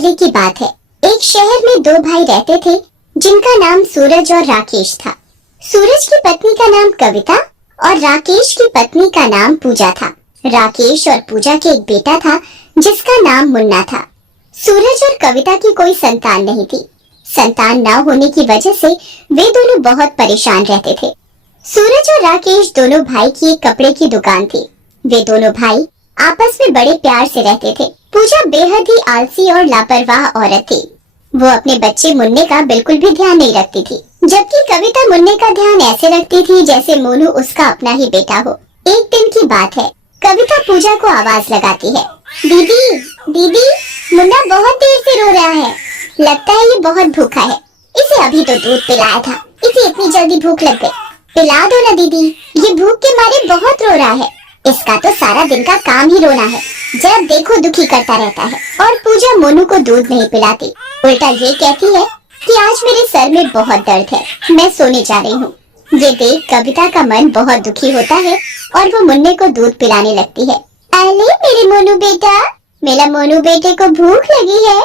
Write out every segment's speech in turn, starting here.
पहले की बात है। एक शहर में दो भाई रहते थे जिनका नाम सूरज और राकेश था। सूरज की पत्नी का नाम कविता और राकेश की पत्नी का नाम पूजा था। राकेश और पूजा के एक बेटा था जिसका नाम मुन्ना था। सूरज और कविता की कोई संतान नहीं थी। संतान न होने की वजह से वे दोनों बहुत परेशान रहते थे। सूरज और राकेश दोनों भाई की एक कपड़े की दुकान थी। वे दोनों भाई आपस में बड़े प्यार से रहते थे। पूजा बेहद ही आलसी और लापरवाह औरत थी। वो अपने बच्चे मुन्ने का बिल्कुल भी ध्यान नहीं रखती थी, जबकि कविता मुन्ने का ध्यान ऐसे रखती थी जैसे मोनू उसका अपना ही बेटा हो। एक दिन की बात है, कविता पूजा को आवाज लगाती है, दीदी दीदी, मुन्ना बहुत देर से रो रहा है। लगता है ये बहुत भूखा है। इसे अभी तो दूध पिलाया था, इसे इतनी जल्दी भूख लग गई। पिला दो ना दीदी, ये भूख के मारे बहुत रो रहा है। इसका तो सारा दिन का काम ही रोना है, जब देखो दुखी करता रहता है। और पूजा मोनू को दूध नहीं पिलाती, उल्टा ये कहती है कि आज मेरे सर में बहुत दर्द है, मैं सोने जा रही हूँ। ये देख कविता का मन बहुत दुखी होता है और वो मुन्ने को दूध पिलाने लगती है। अरे मेरे मोनू बेटा, मेरा मोनू बेटे को भूख लगी है,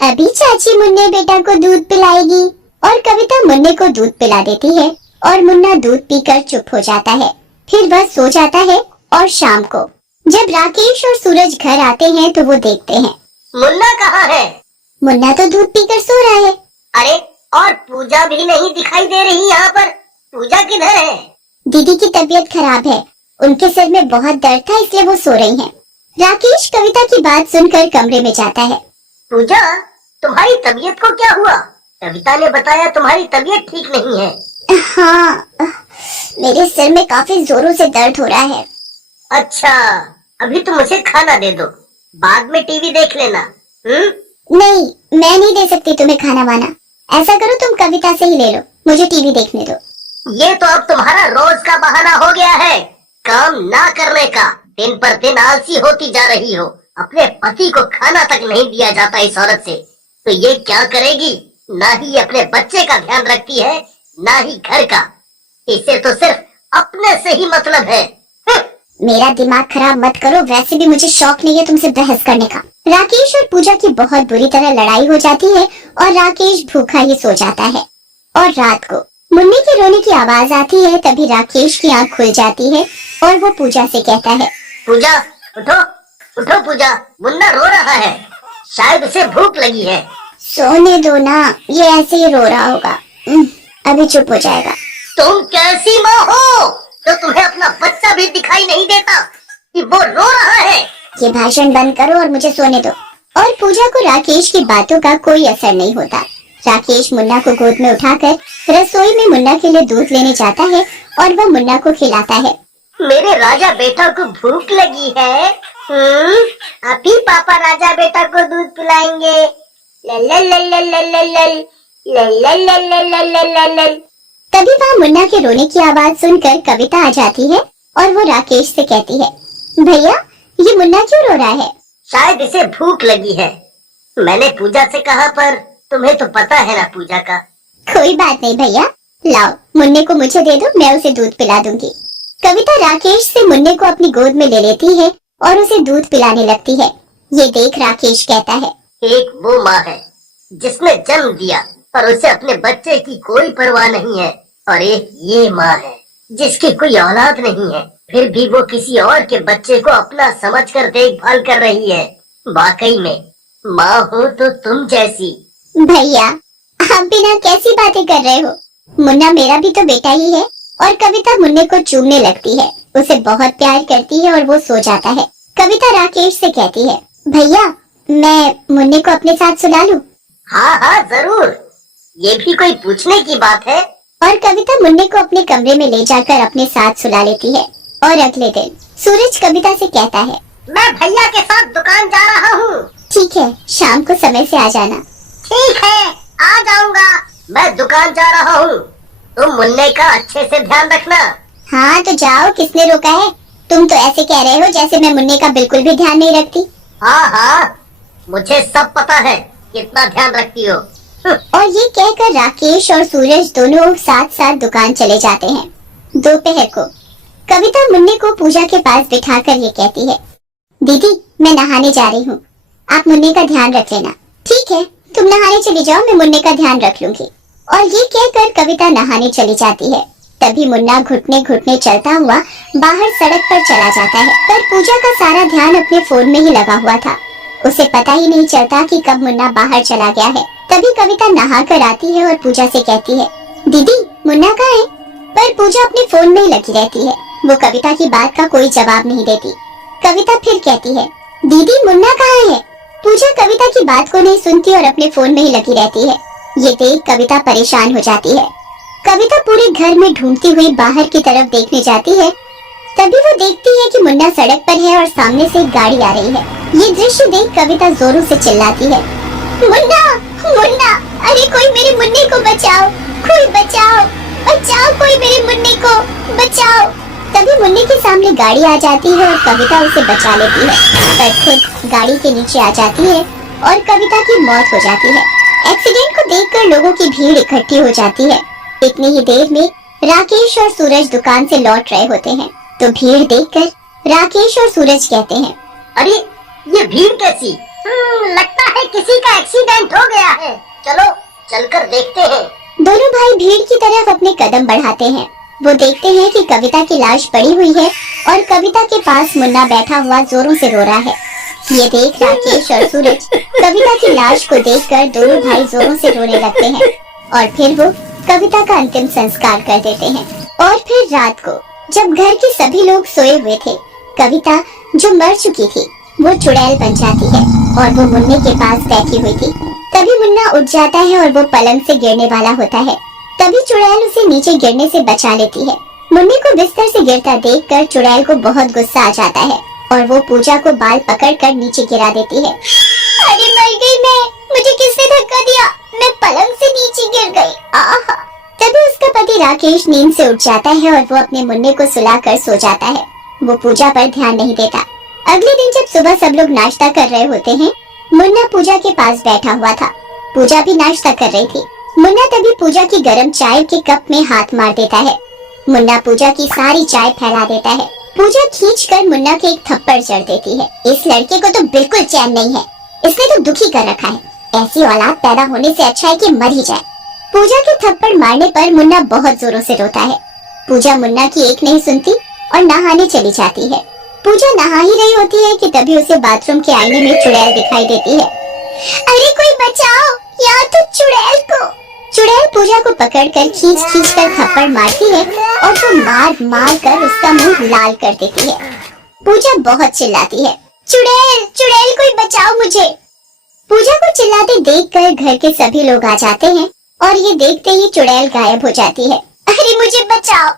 अभी चाची मुन्ने बेटा को दूध पिलाएगी। और कविता मुन्ने को दूध पिला देती है और मुन्ना दूध पीकर चुप हो जाता है। फिर वह सो जाता है। और शाम को जब राकेश और सूरज घर आते हैं तो वो देखते हैं, मुन्ना कहाँ है? मुन्ना तो दूध पीकर सो रहा है। अरे और पूजा भी नहीं दिखाई दे रही यहाँ पर। पूजा किधर है? दीदी की तबीयत खराब है, उनके सिर में बहुत दर्द था इसलिए वो सो रही हैं। राकेश कविता की बात सुनकर कमरे में जाता है। पूजा, तुम्हारी तबीयत को क्या हुआ? कविता ने बताया तुम्हारी तबीयत ठीक नहीं है। हाँ, मेरे सिर में काफी जोरों से दर्द हो रहा है। अच्छा, अभी तुम मुझे खाना दे दो, बाद में टीवी देख लेना। नहीं, मैं नहीं दे सकती तुम्हें खाना वाना। ऐसा करो तुम कविता से ही ले लो, मुझे टीवी देखने दो। ये तो अब तुम्हारा रोज का बहाना हो गया है, काम ना करने का। दिन पर दिन आलसी होती जा रही हो। अपने पति को खाना तक नहीं दिया जाता इस औरत से, तो ये क्या करेगी? ना ही अपने बच्चे का ध्यान रखती है, ना ही घर का। इसे तो सिर्फ अपने से ही मतलब है। मेरा दिमाग खराब मत करो, वैसे भी मुझे शौक नहीं है तुमसे बहस करने का। राकेश और पूजा की बहुत बुरी तरह लड़ाई हो जाती है और राकेश भूखा ही सो जाता है। और रात को मुन्ने के रोने की आवाज आती है, तभी राकेश की आंख खुल जाती है और वो पूजा से कहता है, पूजा उठो, उठो पूजा, मुन्ना रो रहा है, शायद उसे भूख लगी है। सोने दो ना, ये ऐसे ही रो रहा होगा, अभी चुप हो जाएगा। तुम कैसी माँ हो तो तुम्हें अपना बच्चा भी दिखाई नहीं देता कि वो रो रहा है? ये भाषण बंद करो और मुझे सोने दो। और पूजा को राकेश की बातों का कोई असर नहीं होता। राकेश मुन्ना को गोद में उठाकर रसोई में मुन्ना के लिए दूध लेने जाता है और वह मुन्ना को खिलाता है। मेरे राजा बेटा को भूख लगी है। अभी पापा राजा बेटा को दूध पिलाएंगे। तभी वहाँ मुन्ना के रोने की आवाज सुनकर कविता आ जाती है और वो राकेश से कहती है, भैया ये मुन्ना क्यों रो रहा है? शायद इसे भूख लगी है। मैंने पूजा से कहा, पर तुम्हें तो पता है ना पूजा का। कोई बात नहीं भैया, लाओ मुन्ने को मुझे दे दो, मैं उसे दूध पिला दूंगी। कविता राकेश से मुन्ने को अपनी गोद में ले लेती है और उसे दूध पिलाने लगती है। ये देख राकेश कहता है, एक वो माँ है जिसने जन्म दिया पर उसे अपने बच्चे की कोई परवाह नहीं है, और एक ये माँ है जिसकी कोई औलाद नहीं है, फिर भी वो किसी और के बच्चे को अपना समझकर देखभाल कर रही है। वाकई में माँ हो तो तुम जैसी। भैया आप बिना कैसी बातें कर रहे हो? मुन्ना मेरा भी तो बेटा ही है। और कविता मुन्ने को चूमने लगती है, उसे बहुत प्यार करती है और वो सो जाता है। कविता राकेश से कहती है, भैया मैं मुन्ने को अपने साथ सुला लूं? हाँ हाँ जरूर, ये भी कोई पूछने की बात है। और कविता मुन्ने को अपने कमरे में ले जाकर अपने साथ सुला लेती है। और अगले दिन सूरज कविता से कहता है, मैं भैया के साथ दुकान जा रहा हूँ। ठीक है, शाम को समय से आ जाना। ठीक है, आ जाऊंगा। मैं दुकान जा रहा हूँ, तुम मुन्ने का अच्छे से ध्यान रखना। हाँ तो जाओ, किसने रोका है? तुम तो ऐसे कह रहे हो जैसे मैं मुन्ने का बिल्कुल भी ध्यान नहीं रखती। हाँ हाँ, मुझे सब पता है कितना ध्यान रखती हो। और ये कहकर राकेश और सूरज दोनों साथ साथ दुकान चले जाते हैं। दोपहर को कविता मुन्ने को पूजा के पास बिठाकर ये कहती है, दीदी मैं नहाने जा रही हूँ, आप मुन्ने का ध्यान रख लेना। ठीक ठीक है, तुम नहाने चली जाओ, मैं मुन्ने का ध्यान रख लूंगी। और ये कहकर कविता नहाने चली जाती है। तभी मुन्ना घुटने घुटने चलता हुआ बाहर सड़क पर चला जाता है, पर पूजा का सारा ध्यान अपने फोन में ही लगा हुआ था। उसे पता ही नहीं चलता कि कब मुन्ना बाहर चला गया है। तभी कविता नहा कर आती है और पूजा से कहती है, दीदी मुन्ना कहाँ है? पर पूजा अपने फोन में ही लगी रहती है। वो कविता की बात का कोई जवाब नहीं देती। कविता फिर कहती है, दीदी मुन्ना कहाँ है? पूजा कविता की बात को नहीं सुनती और अपने फोन में ही लगी रहती है। ये देख कविता परेशान हो जाती है। कविता पूरे घर में ढूंढती हुई बाहर की तरफ देखने जाती है। तभी वो देखती है कि मुन्ना सड़क पर है और सामने से एक गाड़ी आ रही है। ये दृश्य देख कविता जोरों से चिल्लाती है, मुन्ना मुन्ना, अरे कोई मेरे मुन्ने को बचाओ, कोई बचाओ, बचाओ कोई मेरे मुन्ने को बचाओ। तभी मुन्ने के सामने गाड़ी आ जाती है और कविता उसे बचा लेती है, पर खुद गाड़ी के नीचे आ जाती है और कविता की मौत हो जाती है। एक्सीडेंट को देखकर लोगों की भीड़ इकट्ठी हो जाती है। इतनी ही देर में राकेश और सूरज दुकान से लौट रहे होते हैं, तो भीड़ देखकर राकेश और सूरज कहते हैं, अरे ये भीड़ कैसी? लगता है किसी का एक्सीडेंट हो गया है। चलो चलकर देखते हैं। दोनों भाई भीड़ की तरफ अपने कदम बढ़ाते हैं। वो देखते हैं कि कविता की लाश पड़ी हुई है और कविता के पास मुन्ना बैठा हुआ जोरों से रो रहा है। ये देख राकेश और सूरज कविता की लाश को देखकर दोनों भाई जोरों से रोने लगते हैं और फिर वो कविता का अंतिम संस्कार कर देते हैं। और फिर रात को जब घर के सभी लोग सोए हुए थे, कविता जो मर चुकी थी वो चुड़ैल बन जाती है और वो मुन्ने के पास बैठी हुई थी। तभी मुन्ना उठ जाता है और वो पलंग से गिरने वाला होता है। तभी चुड़ैल उसे नीचे गिरने से बचा लेती है। मुन्ने को बिस्तर से गिरता देखकर चुड़ैल को बहुत गुस्सा आ जाता है और वो पूजा को बाल पकड़कर नीचे गिरा देती है। अरे मर गई मैं, मुझे किसने धक्का दिया? मैं पलंग से नीचे गिर गई। आहा। तभी उसका पति राकेश नींद से उठ जाता है और वो अपने मुन्ने को सुलाकर सो जाता है। वो पूजा पर ध्यान नहीं देता। अगले दिन जब सुबह सब लोग नाश्ता कर रहे होते हैं, मुन्ना पूजा के पास बैठा हुआ था। पूजा भी नाश्ता कर रही थी। मुन्ना तभी पूजा की गर्म चाय के कप में हाथ मार देता है। मुन्ना पूजा की सारी चाय फैला देता है। पूजा खींचकर मुन्ना के एक थप्पड़ जड़ देती है। इस लड़के को तो बिल्कुल चैन नहीं है, इसने तो दुखी कर रखा है। ऐसी औलाद पैदा होने से अच्छा है कि मर ही जाए। पूजा के थप्पड़ मारने पर मुन्ना बहुत जोरों से रोता है। पूजा मुन्ना की एक नहीं सुनती और नहाने चली जाती है। पूजा नहा ही रही होती है कि तभी उसे बाथरूम के आईने में चुड़ैल दिखाई देती है। अरे कोई बचाओ, यहाँ तो चुड़ैल को। चुड़ैल पूजा को पकड़कर खींच कर थप्पड़ मारती है और वो मार कर उसका मुंह लाल कर देती है। पूजा बहुत चिल्लाती है, चुड़ैल चुड़ैल कोई बचाओ मुझे। पूजा को चिल्लाते देखकर घर के सभी लोग आ जाते हैं और ये देखते ही चुड़ैल गायब हो जाती है। अरे मुझे बचाओ,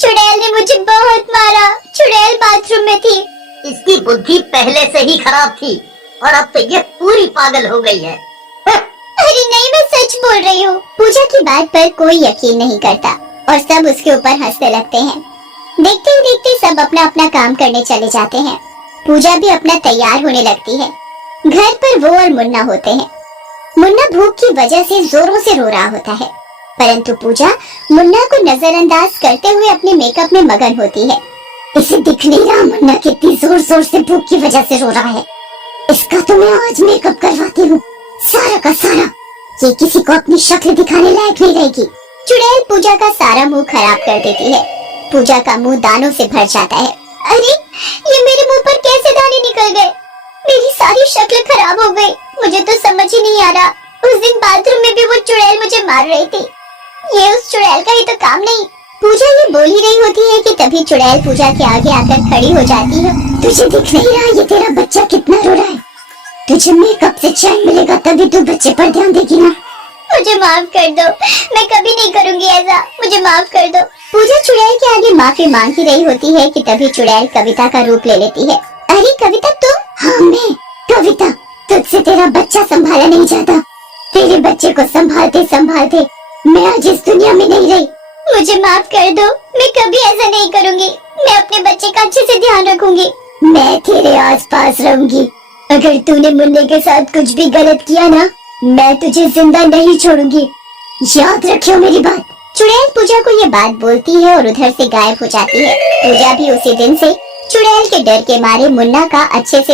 चुड़ैल ने मुझे बहुत मारा। चुड़ैल बाथरूम में थी। इसकी बुद्धि पहले से ही खराब थी और अब तो ये पूरी पागल हो गई है। अरे नहीं, मैं सच बोल रही हूँ। पूजा की बात पर कोई यकीन नहीं करता और सब उसके ऊपर हंसने लगते हैं। देखते ही देखते सब अपना अपना काम करने चले जाते हैं। पूजा भी अपना तैयार होने लगती है। घर पर वो और मुन्ना होते हैं। मुन्ना भूख की वजह से जोरों से रो रहा होता है, परंतु पूजा मुन्ना को नजरअंदाज करते हुए अपने मेकअप में मगन होती है। इसे दिख नहीं रहा मुन्ना कितनी जोर जोर से भूख की वजह से रो रहा है। इसका तो मैं आज मेकअप करवाती हूँ, सारा का सारा। ये किसी को अपनी शक्ल दिखाने लायक नहीं रहेगी। चुड़ैल पूजा का सारा मुंह खराब कर देती है। पूजा का मुंह दानों से भर जाता है। अरे ये मेरे मुंह पर कैसे दाने निकल गए? मेरी सारी शक्ल खराब हो गई। मुझे तो समझ ही नहीं आ रहा। उस दिन बाथरूम में भी वो चुड़ैल मुझे मार रही थी। ये उस चुड़ैल का ही तो काम नहीं। पूजा ये बोल ही रही होती है कि तभी चुड़ैल पूजा के आगे आकर खड़ी हो जाती है। तुझे दिख नहीं रहा ये तेरा बच्चा कितना रो रहा है? तुझे मेकअप से चैन मिलेगा तभी तू बच्चे पर ध्यान देगी ना। मुझे माफ कर दो, मैं कभी नहीं करूंगी ऐसा, मुझे माफ कर दो। पूजा चुड़ैल के आगे माफी मांग ही रही होती है कि तभी चुड़ैल कविता का रूप ले लेती है। अरे कविता तुम? हाँ मैं कविता। तुझसे तेरा बच्चा संभाला नहीं जाता। तेरे बच्चे को संभालते संभालते मैं आज इस दुनिया में नहीं रही। मुझे माफ कर दो, मैं कभी ऐसा नहीं करूंगी। मैं अपने बच्चे का अच्छे से ध्यान रखूंगी। मैं तेरे आसपास रहूंगी। अगर तूने मुन्ने के साथ कुछ भी गलत किया ना, मैं तुझे जिंदा नहीं छोड़ूंगी। याद रखियो मेरी बात। चुड़ैल पूजा को ये बात बोलती है और उधर से गायब हो जाती है। पूजा भी उसी दिन से चुड़ैल के डर के मारे मुन्ना का अच्छे से